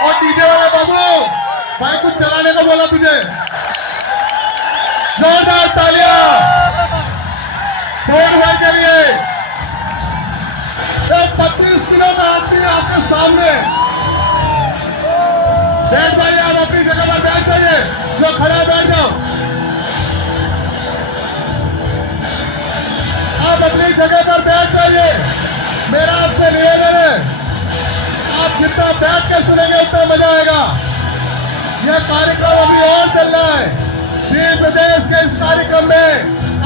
और डीजे वाले बाबू भाई कुछ चलाने को बोला तुझे। जोरदार तालियां फोन भाई के लिए। 25 किलो का आदमी आपके सामने। बैठ जाइए, आप अपनी जगह पर बैठ जाइए। जो खड़ा है बैठ जाओ। आप अपनी जगह पर बैठ जाइए। मेरा आपसे निवेदन है, आप जितना बैठ के सुनेंगे उतना मजा आएगा। यह कार्यक्रम अभी और चल रहा है। देश प्रदेश के इस कार्यक्रम में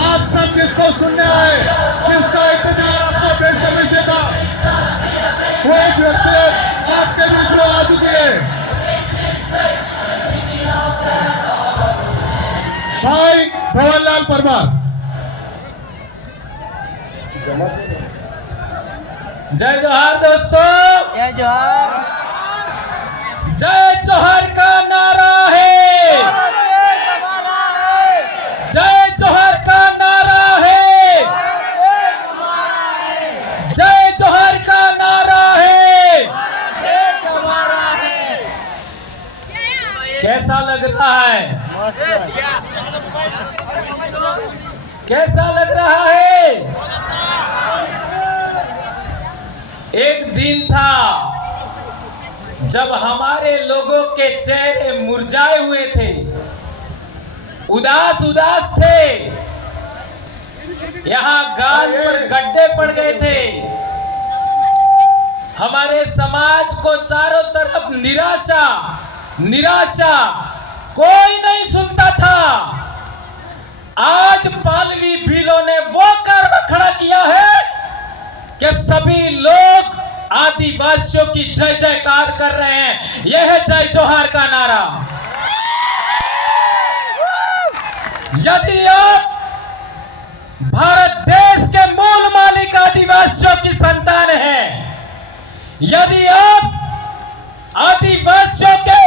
आप सब जिसको सुनने आए, जिसका इंतजार आपको बेसब्री से था, वो एक व्यक्ति आपके बीच में आ चुकी है। भाई भवनलाल परमार। जय जोहार दोस्तों, जय जोहार। जय जोहार का नारा है, जय जोहार का नारा है, जय जोहार का नारा है। कैसा लग रहा है? कैसा लग रहा है? एक दिन था जब हमारे लोगों के चेहरे मुरझाए हुए थे, उदास उदास थे, यहाँ गाल पर गड्ढे पड़ गए थे। हमारे समाज को चारों तरफ निराशा निराशा, कोई नहीं सुनता था। आज पालवी भीलों ने वो कर्म खड़ा किया है कि सभी लोग आदिवासियों की जय जयकार कर रहे हैं। यह है जय जोहार का नारा। यदि आप भारत देश के मूल मालिक आदिवासियों की संतान हैं, यदि आप आदिवासियों के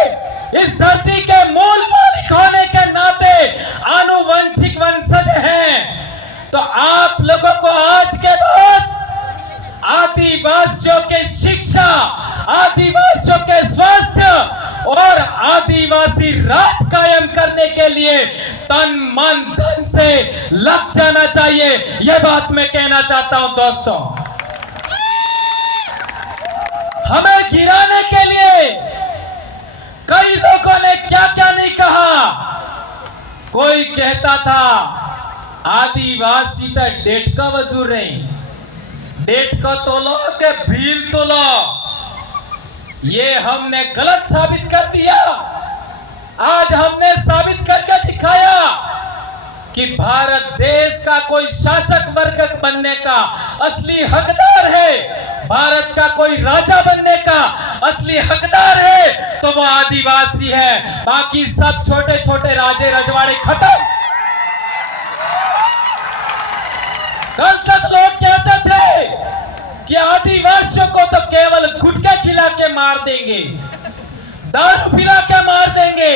इस धरती के मूल मालिक होने के नाते आनुवंशिक वंशज हैं, तो आप लोगों को आज के बाद आदिवासियों के शिक्षा, आदिवासियों के स्वास्थ्य और आदिवासी राज कायम करने के लिए तन मन धन से लग जाना चाहिए। यह बात मैं कहना चाहता हूं दोस्तों। हमें गिराने के लिए कई लोगों ने क्या क्या नहीं कहा। कोई कहता था आदिवासी तो डेट का वजूर नहीं, डेट का तोलो के भील तोलो। ये हमने गलत साबित कर दिया। आज हमने साबित करके दिखाया कि भारत देश का कोई शासक वर्ग बनने का असली हकदार है, भारत का कोई राजा बनने का असली हकदार है तो वो आदिवासी है। बाकी सब छोटे छोटे राजे रजवाड़े खत्म। कल तक लोग कहते थे कि आदिवासियों को तो केवल गुटखा खिला के मार देंगे, दारू पिला के मार देंगे।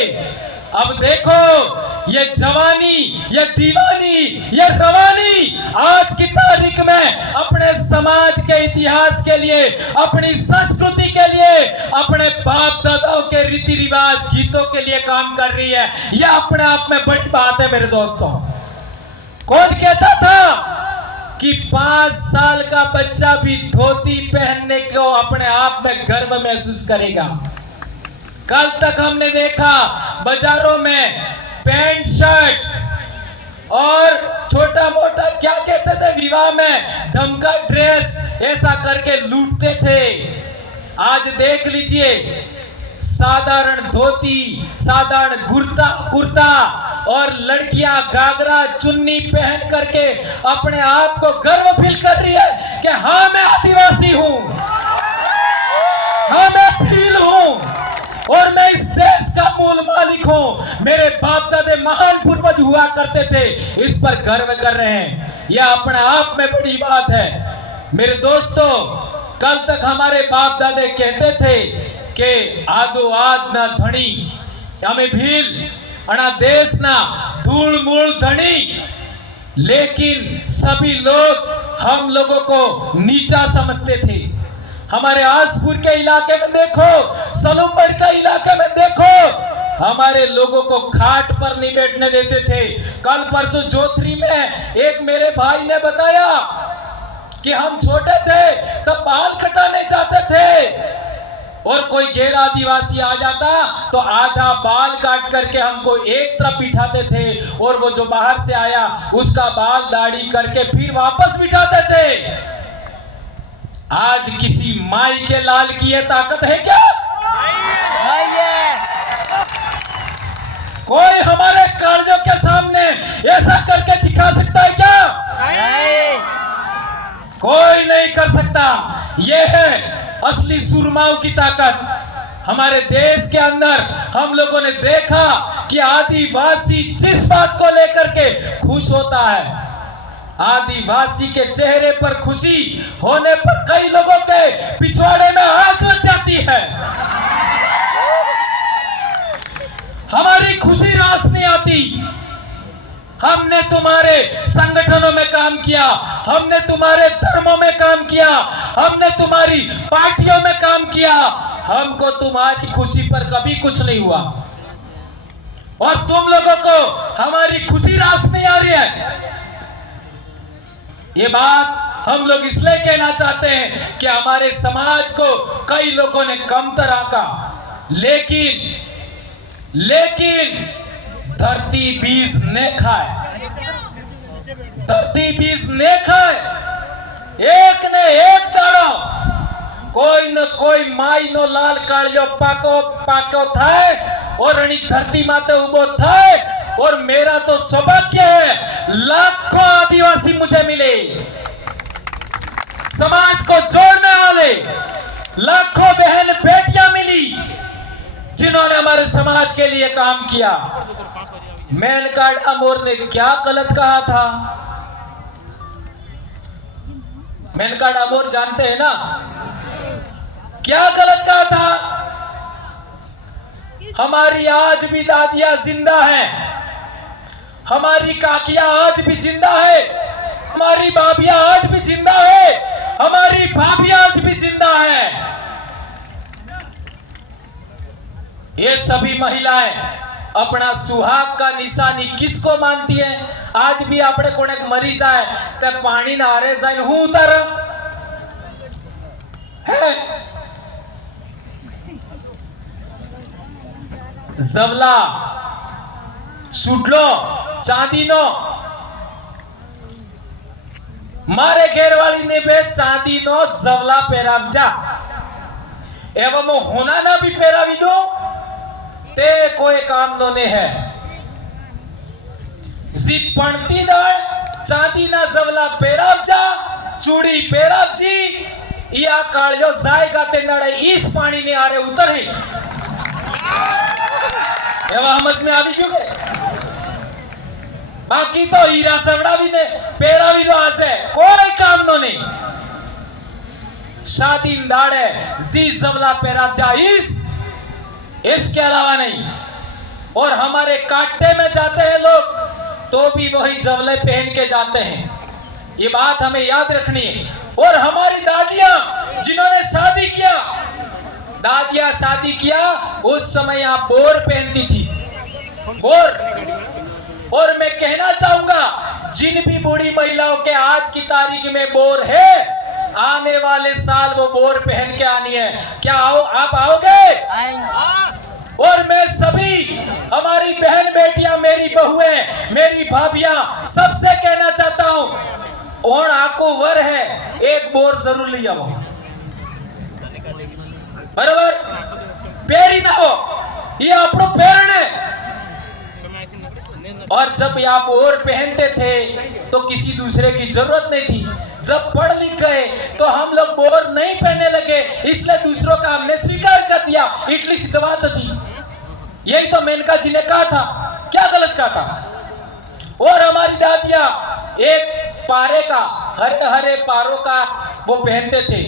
अब देखो ये जवानी, ये दीवानी, ये रवानी आज की तारीख में अपने समाज के इतिहास के लिए, अपनी संस्कृति के लिए, अपने बाप दादाओं के रीति रिवाज गीतों के लिए काम कर रही है। यह अपने आप में बड़ी बात है मेरे दोस्तों। कौन कहता था कि 5 साल का बच्चा भी धोती पहनने को अपने आप में गर्व महसूस करेगा? कल तक हमने देखा बाजारों में पैंट शर्ट और छोटा मोटा क्या कहते थे विवाह में ढमका ड्रेस ऐसा करके लूटते थे। आज देख लीजिए साधारण धोती, साधारण कुर्ता और लड़कियां घाघरा चुन्नी पहन करके अपने आप को गर्व फील कर रही है कि हाँ मैं आदिवासी हूं, हाँ मैं भील हूं और मैं इस देश का मूल मालिक हूं। मेरे बाप दादे महान पूर्वज हुआ करते थे, इस पर गर्व कर रहे हैं। यह अपने आप में बड़ी बात है मेरे दोस्तों। कल तक हमारे बाप दादे कहते थे कि आदो आद ना धनी, हमें भील अना देश ना धूल मूल धनी, लेकिन सभी लोग हम लोगों को नीचा समझते थे, हमारे आसपुर के इलाके में देखो, सलूमगढ़ के इलाके में देखो, हमारे लोगों को खाट पर नहीं बैठने देते थे। कल परसों जोथरी में एक मेरे भाई ने बताया कि हम छोटे थे तब बाल कटाने जाते थे और कोई गैर आदिवासी आ जाता तो आधा बाल काट करके हमको एक तरफ बिठाते थे और वो जो बाहर से आया उसका बाल दाढ़ी करके फिर वापस बिठाते थे। आज किसी माई के लाल की ये ताकत है क्या? कोई हमारे कार्यों के सामने ऐसा करके दिखा सकता है क्या? कोई नहीं कर सकता। ये है असली सुरमाओं की ताकत। हमारे देश के अंदर हम लोगों ने देखा कि आदिवासी जिस बात को लेकर के खुश होता है, आदिवासी के चेहरे पर खुशी होने पर कई लोगों के पिछवाड़े में आग लग जाती है। हमारी खुशी रास नहीं आती। हमने तुम्हारे संगठनों में काम किया, हमने तुम्हारे धर्मों में काम किया, हमने तुम्हारी पार्टियों में काम किया, हमको तुम्हारी खुशी पर कभी कुछ नहीं हुआ और तुम लोगों को हमारी खुशी रास नहीं आ रही है। ये बात हम लोग इसलिए कहना चाहते हैं कि हमारे समाज को कई लोगों ने कमतर आंका, लेकिन धरती बीज ने खाए, धरती बीज ने खाए। एक ने एक दाड़ो कोई न कोई माई नो लाल कालियो पाको थाए और अणी धरती माते उबो थाए। और मेरा तो सौभाग्य है, लाखों आदिवासी मुझे मिले, समाज को जोड़ने वाले लाखों बहन बेटियां मिली जिन्होंने हमारे समाज के लिए काम किया। मेनका डामोर ने क्या गलत कहा था? मेनका डामोर जानते हैं ना क्या गलत कहा था? हमारी आज भी दादियां जिंदा हैं, हमारी काकियां आज भी जिंदा है, हमारी भाभियां आज भी जिंदा है, हमारी भाभियां आज भी जिंदा है। ये सभी महिलाएं अपना सुहाग का निशानी किसको मानती है? आज भी आपने कोने मरी जाए तो पानी ना हारे जाए हूं उतर है। जवला सुडलो चांदीनो मारे घेरवाली ने बे चांदीनो जवला पेरावजा एवं होना ना भी पेरावी दो ते कोई काम नोने है। जीत पणती दाळ चांदी ना जवला पेरावजा चूड़ी पेरावजी या काळ्यो जायगा ते नड़े इस पानी ने आरे उतर ही एवं समझ में आवी क्यों? बाकी तो हीरा सवड़ा भी ने पेरा भी तो आज है कोई काम नो नहीं। शादी दाड़े जी जवला पेरा जाइस इसके अलावा नहीं। और हमारे काटे में जाते हैं लोग तो भी वही जवले पहन के जाते हैं, ये बात हमें याद रखनी है। और हमारी दादियां जिन्होंने शादी किया, दादियां शादी किया उस समय आप बोर पहनती थी, बोर। और मैं कहना चाहूंगा जिन भी बूढ़ी महिलाओं के आज की तारीख में बोर है, आने वाले साल वो बोर पहन के आनी है। क्या आप आओगे? और मैं सभी हमारी बहन बेटियां, मेरी बहुएं, मेरी भाभियां सबसे कहना चाहता हूं और आको वर है एक बोर जरूर ले आओ, बराबर पेरी ना हो ये अपनो पेरण है। और जब आप बोर पहनते थे तो किसी दूसरे की जरूरत नहीं थी। जब पढ़ लिख गए तो हम लोग बोर नहीं पहनने लगे, इसलिए दूसरों का हमने स्वीकार कर दिया। इटली सिद्धवाद थी, यही तो मेनका जी ने कहा था। क्या गलत कहा था? और हमारी दादियां एक पारे का, हरे हरे पारों का वो पहनते थे,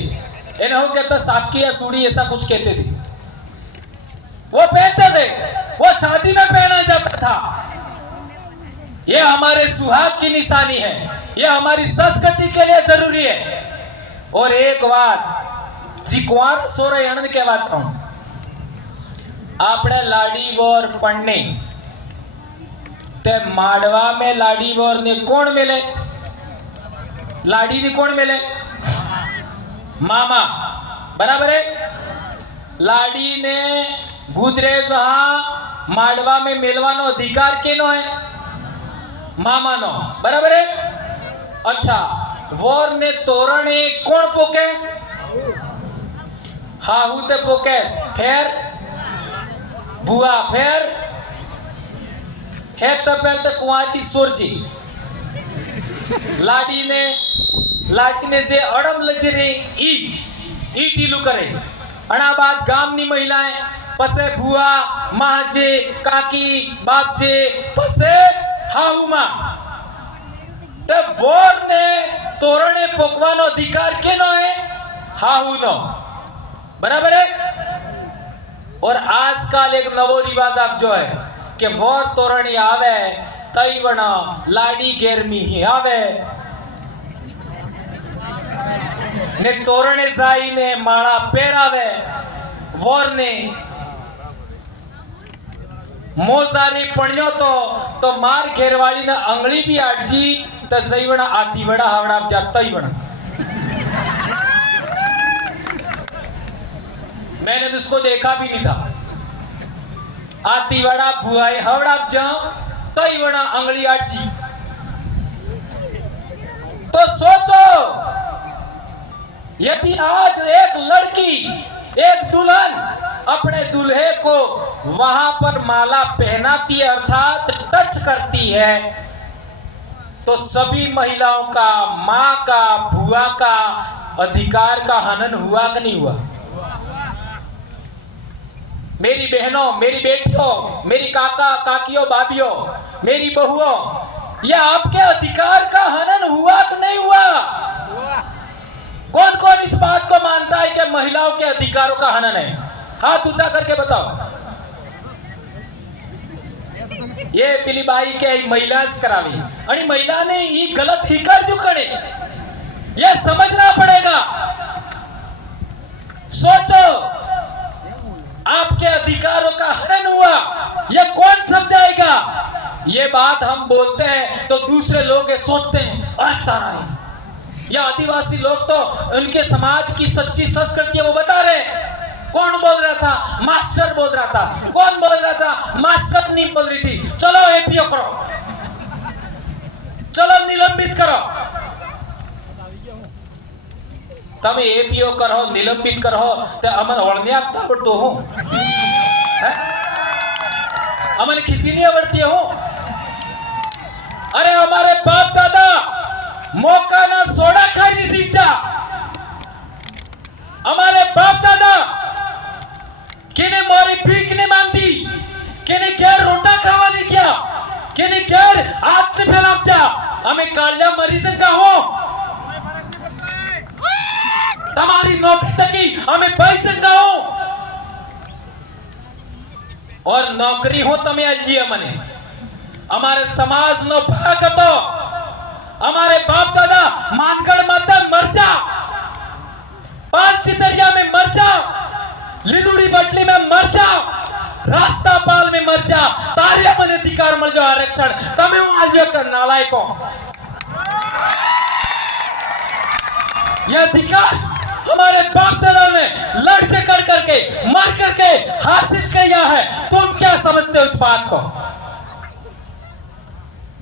इन्हों कहता सापकी या सूड़ी ऐसा कुछ कहते थे, वो पहनते थे, वो शादी में पहना जाता था। ये हमारे सुहाग की निशानी है, ये हमारी संस्कृति के लिए जरूरी है। और एक बात चिकवार सोरे अणन कहवा छूं आपने लाड़ी वोर पढ़ने ते माडवा में लाड़ी वोर ने कौन मिले लाड़ी ने कौन मिले मामा बराबर है लाड़ी ने गुदरे जहां माडवा में मिलवानो अधिकार केनो है मामा नो बराबर है अच्छा वोर ने तोरण कौन पोके हाहू ते पोके फिर बुआ फिर है तबेल ते कुंवारी सुरजी लाड़ी ने जे अड़म लजरे ई टीलू करे अणा बाद गामनी महिलाएं पसे बुआ माँ जे काकी बाप जे पसे हाहू माँ ते वोर ने तोरणे पोकवानो अधिकार केनो है हाहू नो बराबर है और आजकल एक नवो रिवाज आप जो है कि वोर तोरणी आवे तई वणा लाड़ी गेरमी ही आवे ने तोरणे जाई ने माळा पेरावे वोर ने मोजारी पण्यो तो मार घेरवाली ने अंगली भी आटजी तो सही वणा आती वड़ा हावड़ा जाता ही वणा मैंने तो उसको देखा भी नहीं था आती वड़ा बुआई हवड़ा जा तई वड़ा अंगली आटजी तो सोचो यदि आज एक लड़की एक दुल्हन अपने दूल्हे को वहां पर माला पहनाती है अर्थात टच करती है तो सभी महिलाओं का माँ का बुआ का अधिकार का हनन हुआ कि नहीं हुआ मेरी बहनों मेरी बेटियों मेरी काका काकियों भाभियों मेरी बहुओं यह आपके अधिकार का हनन हुआ कि नहीं हुआ कौन कौन इस बात को मानता है कि महिलाओं के अधिकारों का हनन है हाथ ऊंचा करके बताओ ये पिली बाई के महिला करावी आणि महिला ने ये गलत ही कर जो करे ये समझना पड़ेगा सोचो आपके अधिकारों का हनन हुआ ये कौन समझाएगा ये बात हम बोलते हैं तो दूसरे लोग ये सोचते हैं ये आदिवासी लोग तो उनके समाज की सच्ची संस्कृति है वो बता रहे कौन बोल रहा था मास्टर बोल रहा था कौन बोल रहा था मास्टर नहीं बोल रही थी चलो एपीओ करो चलो निलंबित करो तब एपीओ करो निलंबित करो ते अमन ओळणी आगता आवडतो हो अमन किती नहीं आवडती हो अरे हमारे बाप दादा मौका ना सोडा खाई नहीं सीखता हमारे बाप दादा किने मोरी भीख नहीं मांगती किने घेर रोटा खावा नहीं किया किने घेर हाथ नहीं फैलाव जा हमें कालिया मरीज का हो तुम्हारी नौकरी तकी हमें पैसे का हो और नौकरी हो तमें अजिए मने हमारे समाज नो भाग तो हमारे बाप दादा मानगढ़ माता मर जा पांच चितरिया में मर जा लिदुड़ी बटली में मर जा रास्ता पाल में मर जा तारिया मन अधिकार मिल जाओ आरक्षण तमें वो आज कर नालायको ये अधिकार हमारे बाप दादा ने लड़ के कर करके मर करके हासिल किया है तुम क्या समझते हो इस बात को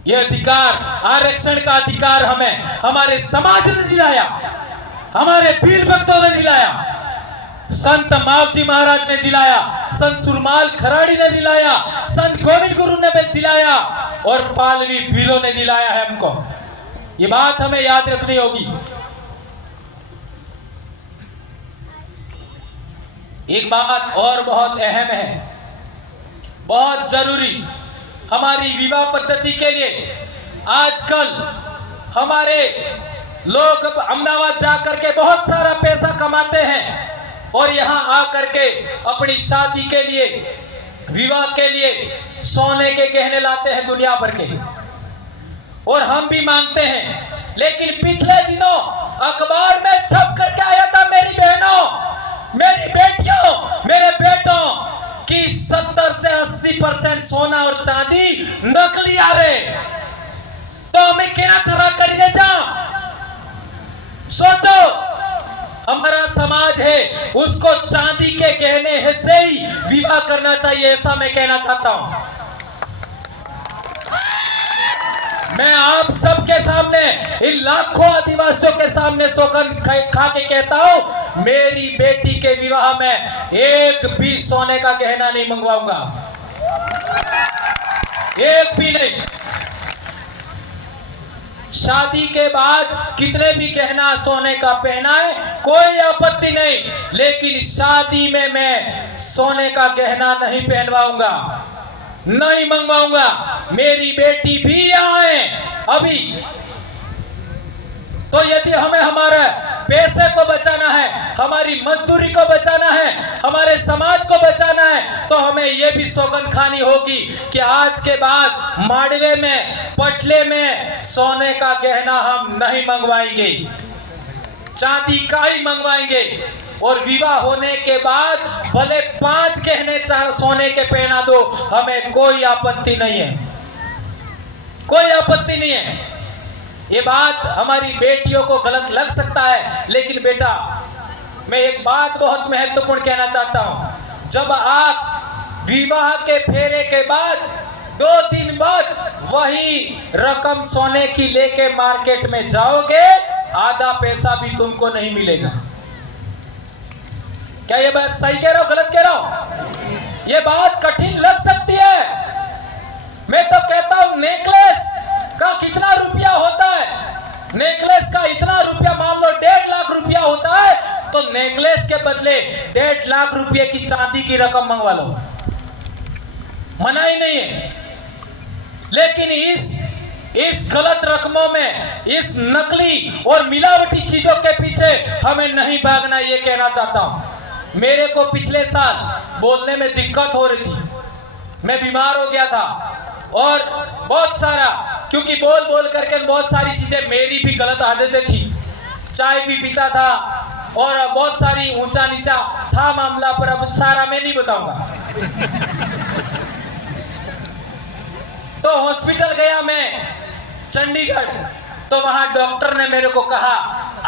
यह अधिकार आरक्षण का अधिकार हमें हमारे समाज ने दिलाया हमारे वीर भक्तों ने दिलाया संत मावजी महाराज ने दिलाया संत सुरमाल खराड़ी ने दिलाया संत गोविंद गुरु ने भी दिलाया और पालवी भीलों ने दिलाया है हमको ये बात हमें याद रखनी होगी एक बात और बहुत अहम है बहुत जरूरी हमारी विवाह पद्धति के लिए आजकल हमारे लोग अहमदाबाद जाकर के बहुत सारा पैसा कमाते हैं और यहाँ आकर के अपनी शादी के लिए विवाह के लिए सोने के गहने लाते हैं दुनिया भर के और हम भी मांगते हैं लेकिन पिछले दिनों अखबार में छप करके आया था मेरी बहनों, मेरी बेटियों, मेरे बेटों कि 70 से 80% सोना और चांदी नकली आ रहे, तो हमें क्या खरा करिए जा? सोचो, हमारा समाज है, उसको चांदी के गहने से ही विवाह करना चाहिए, ऐसा मैं कहना चाहता हूं। मैं आप सबके सामने, इन लाखों आदिवासियों के सामने सौगंध खा के कहता हूं, मेरी बेटी के विवाह में एक भी सोने का गहना नहीं मंगवाऊंगा, एक भी नहीं। शादी के बाद कितने भी गहना सोने का पहनाए, कोई आपत्ति नहीं, लेकिन शादी में मैं सोने का गहना नहीं पहनवाऊंगा, नहीं मंगवाऊंगा। मेरी बेटी भी यहाँ है अभी, तो यदि हमें हमारे पैसे को बचाना है, हमारी मजदूरी को बचाना है, हमारे समाज को बचाना है, तो हमें यह भी सौगंध खानी होगी कि आज के बाद माड़वे में, पटले में सोने का गहना हम नहीं मंगवाएंगे, चांदी का ही मंगवाएंगे। और विवाह होने के बाद भले 5 गहने सोने के पहना दो, हमें कोई आपत्ति नहीं है, कोई आपत्ति नहीं है। ये बात हमारी बेटियों को गलत लग सकता है, लेकिन बेटा, मैं एक बात बहुत महत्वपूर्ण कहना चाहता हूं। जब आप विवाह के फेरे के बाद 2 दिन बाद वही रकम सोने की लेके मार्केट में जाओगे, आधा पैसा भी तुमको नहीं मिलेगा। क्या ये बात सही कह रहा हूं, गलत कह रहा हूं? ये बात कठिन लग सकती है। मैं तो कहता हूं, नेकलेस का कितना रुपया होता है? नेकलेस का इतना रुपया, मान लो 1.5 लाख रुपया होता है, तो नेकलेस के बदले 1.5 लाख रुपये की चांदी की रकम मंगवा लो, मना ही नहीं है। लेकिन इस गलत रकमों में, इस नकली और मिलावटी चीजों के पीछे हमें नहीं भागना, ये कहना चाहता हूं। मेरे को पिछले साल बोलने में दिक्कत हो रही थी, मैं बीमार हो गया था, और बहुत सारा, क्योंकि बोल बोल करके बहुत सारी चीजें, मेरी भी गलत आदतें थी, चाय भी पीता था और बहुत सारी ऊंचा नीचा था मामला, पर अब सारा मैं नहीं बताऊंगा। तो हॉस्पिटल गया मैं चंडीगढ़, तो वहां डॉक्टर ने मेरे को कहा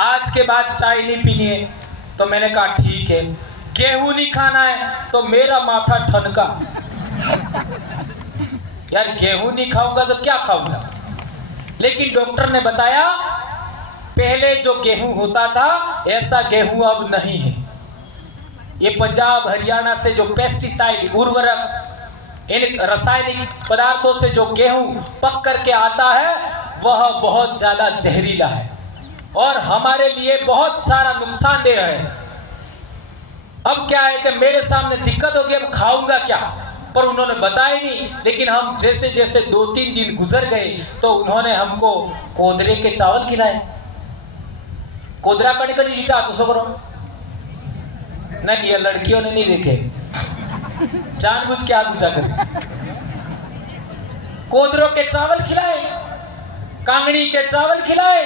आज के बाद चाय नहीं पीनी है। तो मैंने कहा ठीक है। गेहूं नहीं खाना है, तो मेरा माथा ठनका, यार गेहूं नहीं खाऊंगा तो क्या खाऊंगा। लेकिन डॉक्टर ने बताया पहले जो गेहूं होता था, ऐसा गेहूं अब नहीं है। ये पंजाब हरियाणा से जो पेस्टिसाइड, उर्वरक, इन रासायनिक पदार्थों से जो गेहूं पक करके आता है, वह बहुत ज्यादा जहरीला है और हमारे लिए बहुत सारा नुकसानदेह है। अब क्या है कि मेरे सामने दिक्कत होगी, अब खाऊंगा क्या, पर उन्होंने बताया नहीं। लेकिन हम जैसे जैसे 2-3 दिन गुजर गए, तो उन्होंने हमको कोदरे के चावल खिलाए। कोदरा कड़ी कड़ी लीटा तो सो करो नहीं, ये लड़कियों ने नहीं देखे, जानबूझ के आग बुझा कर कोदरों के चावल खिलाए, कांगड़ी के चावल खिलाए,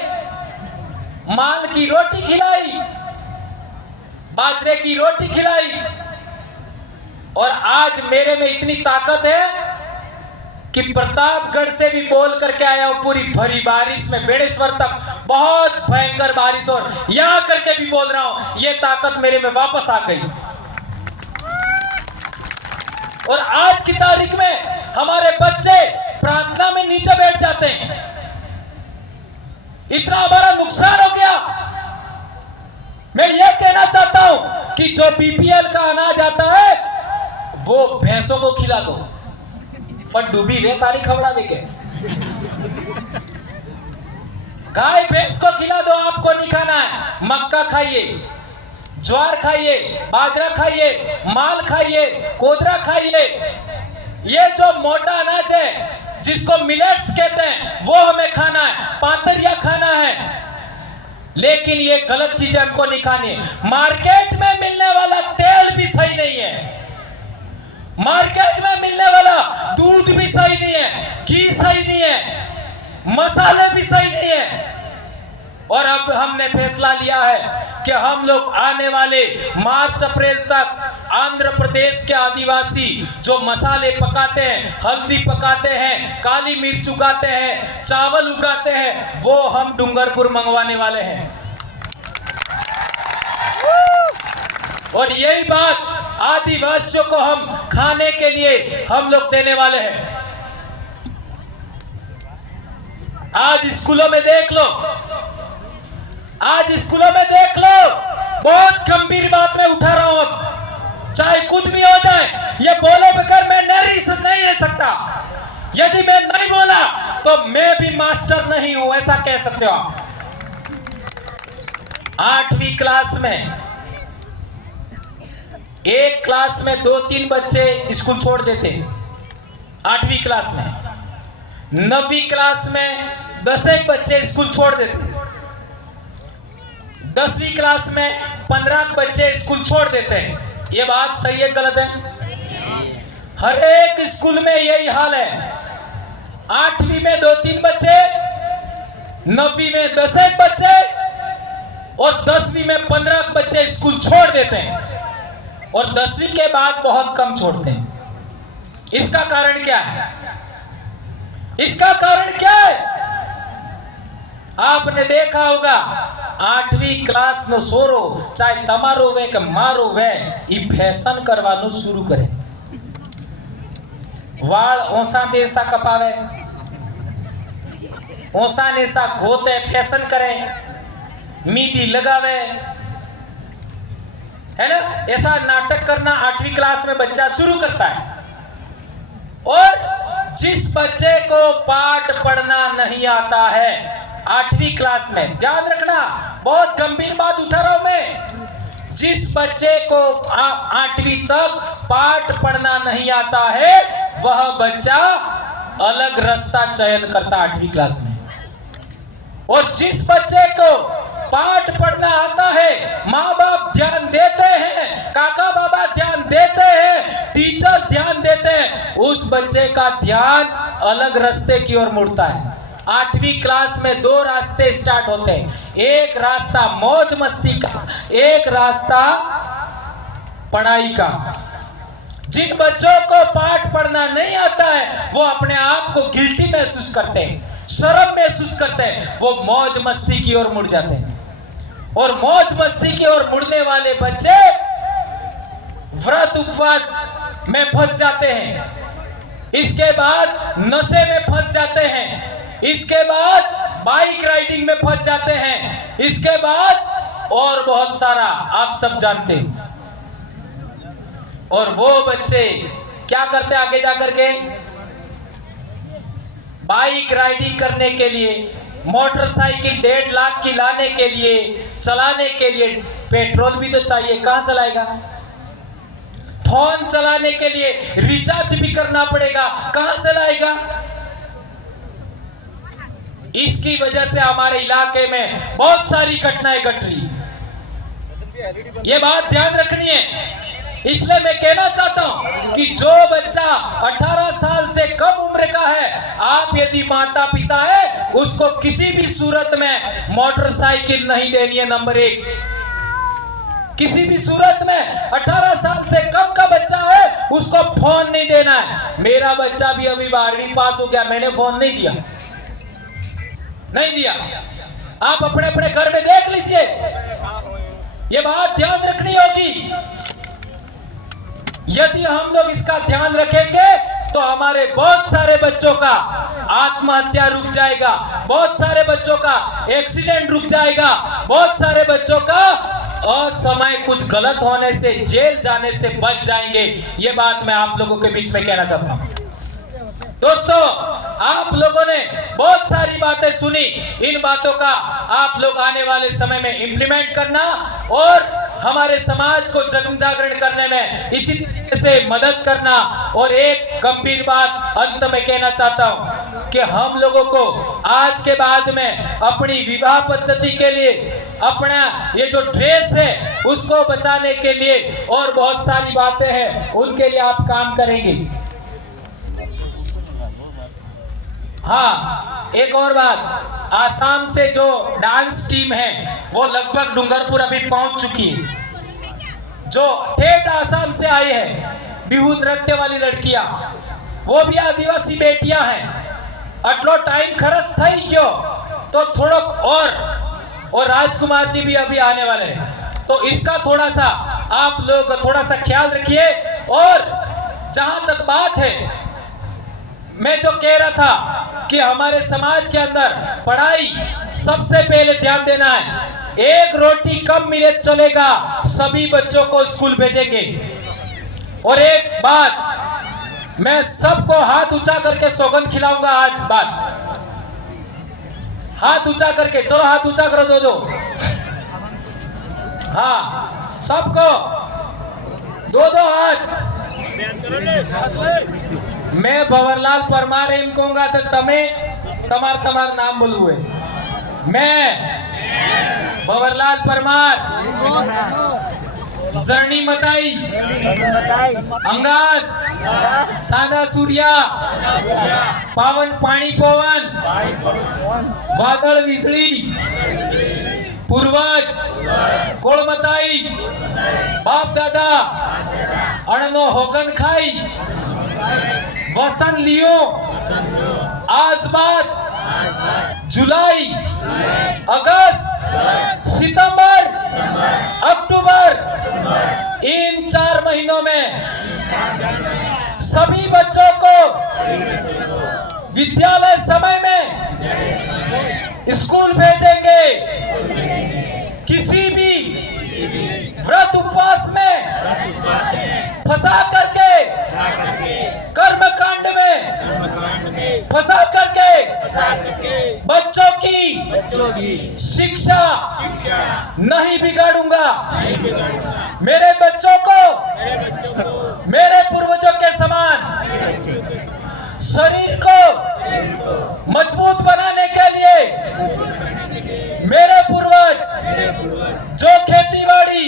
माल की रोटी खिलाई, बाजरे की रोटी खिलाई। और आज मेरे में इतनी ताकत है कि प्रतापगढ़ से भी बोल करके आया हूं, पूरी भरी बारिश में बेड़ेश्वर तक बहुत भयंकर बारिश, और यहां करके भी बोल रहा हूं, ये ताकत मेरे में वापस आ गई। और आज की तारीख में हमारे बच्चे प्रार्थना में नीचे बैठ जाते हैं। इतना बड़ा नुकसान हो गया। मैं यह कहना चाहता हूं कि जो बीपीएल का अनाज आता है, वो भैंसों को खिला दो, पर डूबी रे तारी खबड़ा देके गाय भैंस को खिला दो। आपको नहीं खाना है, मक्का खाइए, ज्वार खाइए, बाजरा खाइए, माल खाइए, कोदरा खाइए। ये जो मोटा अनाज है जिसको मिलेट्स कहते हैं, वो हमें खाना है, पातरिया खाना है। लेकिन ये गलत चीजें हमको नहीं खानी है। मार्केट में मिलने वाला तेल भी सही नहीं है, मार्केट में मिलने वाला दूध भी सही नहीं है, घी सही नहीं है, मसाले भी सही नहीं है। और अब हमने फैसला लिया है कि हम लोग आने वाले मार्च अप्रैल तक आंध्र प्रदेश के आदिवासी जो मसाले पकाते हैं, हल्दी पकाते हैं, काली मिर्च उगाते हैं, चावल उगाते हैं, वो हम डूंगरपुर मंगवाने वाले हैं। और यही बात आदिवासियों को हम खाने के लिए हम लोग देने वाले हैं। आज स्कूलों में देख लो, आज स्कूलों में देख लो, बहुत गंभीर बात मैं उठा रहा हूं। अब चाहे कुछ भी हो जाए, ये बोले बगैर मैं नहीं रह सकता। यदि मैं नहीं बोला तो मैं भी मास्टर नहीं हूं, ऐसा कह सकते हो आप। 8वीं क्लास में एक क्लास में 2-3 बच्चे स्कूल छोड़ देते, 8वीं क्लास में। 9वीं क्लास में 10 बच्चे स्कूल छोड़ देते, 10वीं क्लास में 15 बच्चे स्कूल छोड़ देते हैं। ये बात सही है गलत है? हर एक स्कूल में यही हाल है। 8वीं में 2-3 बच्चे, 9वीं में 10 बच्चे और 10वीं में 15 बच्चे स्कूल छोड़ देते हैं और 10वीं के बाद बहुत कम छोड़ते हैं। इसका कारण क्या है? इसका कारण क्या है? आपने देखा होगा 8वीं क्लास नो सोरो चाहे तमारो वे के मारो वे ई फैशन करवानो शुरू करे। वाल ओसा देसा कपावे, ओसा नेसा घोते, फैशन करे, मीठी लगावे, है ना? ऐसा नाटक करना 8वीं क्लास में बच्चा शुरू करता है। और जिस बच्चे को पाठ पढ़ना नहीं आता है 8वीं क्लास में, ध्यान रखना, बहुत गंभीर बात उठा रहा हूं मैं। जिस बच्चे को 8वीं तक पाठ पढ़ना नहीं आता है, वह बच्चा अलग रास्ता चयन करता 8वीं क्लास में। और जिस बच्चे को पाठ पढ़ना आता है, माँ बाप ध्यान देते हैं, काका बाबा ध्यान देते हैं, टीचर ध्यान देते हैं, उस बच्चे का ध्यान अलग रास्ते की ओर मुड़ता है। 8वीं क्लास में 2 रास्ते स्टार्ट होते हैं, एक रास्ता मौज मस्ती का, एक रास्ता पढ़ाई का। जिन बच्चों को पाठ पढ़ना नहीं आता है, वो अपने आप को गिल्टी महसूस करते हैं, शर्म महसूस करते हैं, वो मौज मस्ती की ओर मुड़ जाते हैं। और मौज मस्ती की ओर मुड़ने वाले बच्चे व्रत उपवास में फंस जाते हैं, इसके बाद नशे में फंस जाते हैं, इसके बाद बाइक राइडिंग में फंस जाते हैं, इसके बाद और बहुत सारा आप सब जानते हैं। और वो बच्चे क्या करते आगे जाकर के? बाइक राइडिंग करने के लिए, मोटरसाइकिल 1.5 लाख की लाने के लिए, चलाने के लिए पेट्रोल भी तो चाहिए, कहां से लाएगा? फोन चलाने के लिए रिचार्ज भी करना पड़ेगा, कहां से लाएगा? इसकी वजह से हमारे इलाके में बहुत सारी घटनाएं घट रही, ये बात ध्यान रखनी है। इसलिए मैं कहना चाहता हूं कि जो बच्चा 18 साल से कम उम्र का है, आप यदि माता पिता है, उसको किसी भी सूरत में मोटरसाइकिल नहीं देनी है। नंबर 1, किसी भी सूरत में 18 साल से कम का बच्चा है, उसको फोन नहीं देना है। मेरा बच्चा भी अभी 12वीं पास हो गया, मैंने फोन नहीं दिया, नहीं दिया। आप अपने अपने घर में देख लीजिए, ये बात ध्यान रखनी होगी। यदि हम लोग इसका ध्यान रखेंगे तो हमारे बहुत सारे बच्चों का आत्महत्या रुक जाएगा, बहुत सारे बच्चों का एक्सीडेंट रुक जाएगा, बहुत सारे बच्चों का असमय कुछ गलत होने से, जेल जाने से बच जाएंगे। ये बात मैं आप लोगों के बीच में कहना चाहता हूं। दोस्तों, आप लोगों ने बहुत सारी बातें सुनी, इन बातों का आप लोग आने वाले समय में इंप्लीमेंट करना और हमारे समाज को जन जागरण करने में इसी तरह से मदद करना। और एक गंभीर बात अंत में कहना चाहता हूं कि हम लोगों को आज के बाद में अपनी विवाह पद्धति के लिए, अपना ये जो ड्रेस है उसको बचाने के लिए और बहुत सारी बातें हैं, उनके लिए आप काम करेंगे। हाँ, एक और बात, आसाम से जो डांस टीम है वो लगभग डूंगरपुर अभी पहुंच चुकी है। जो ठेठ आसाम से आई है बिहू नृत्य वाली लड़कियां, वो भी आदिवासी बेटियां हैं। अटलो टाइम खर्च था ही क्यों, तो थोड़ा और राजकुमार जी भी अभी आने वाले हैं, तो इसका थोड़ा सा आप लोग थोड़ा सा ख्याल रखिए। और जहां तक बात है, मैं जो कह रहा था कि हमारे समाज के अंदर पढ़ाई सबसे पहले ध्यान देना है। एक रोटी कम मिले चलेगा, सभी बच्चों को स्कूल भेजेंगे। और एक बात, मैं सबको हाथ ऊंचा करके सौगंध खिलाऊंगा आज बात, हाथ ऊंचा करके, चलो हाथ ऊंचा करो दो। हाँ, सबको दो हाथ। मैं भंवरलाल परमार एम कहूंगा तो तमार नाम बोलू है। मैं भंवरलाल परमार जर्नी मताई अंगास सादा सूर्या पावन पाणी पवन वादळ वीजळी पूर्वज कोळमताई बाप दादा अणनो होगन खाई वसन लियो आज बात जुलाई अगस्त सितंबर अक्टूबर, इन 4 महीनों में सभी बच्चों को विद्यालय समय में स्कूल भेजेंगे। किसी भी व्रत उपवास में फंसा करके, कर्मकांड में फंसा करके बच्चों की शिक्षा नहीं बिगाड़ूंगा। मेरे बच्चों को मेरे पूर्वजों के समान शरीर को मजबूत बनाने के लिए मेरे पूर्वज जो खेतीबाड़ी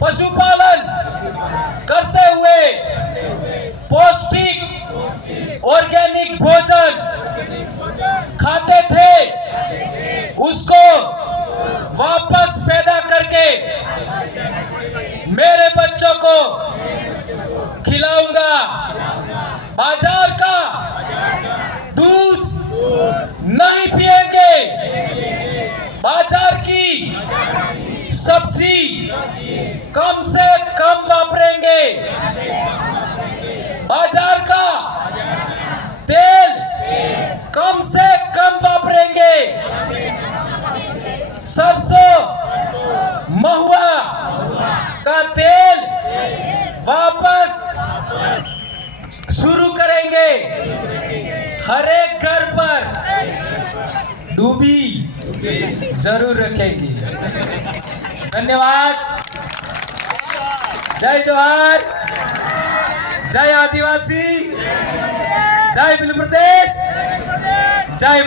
पशुपालन करते हुए पौष्टिक ऑर्गेनिक भोजन खाते थे, उसको वापस पैदा करके मेरे बच्चों को खिलाऊंगा। बाजार का दूध नहीं पिएंगे, बाजार की सब्जी कम से कम वापरेंगे, बाजार का तेल कम से कम वापरेंगे, सरसों महुआ का तेल वापस शुरू करेंगे। हर एक घर पर डूबी जरूर रखेंगे। धन्यवाद। जय जोहार, जय आदिवासी, जय बिल प्रदेश, जय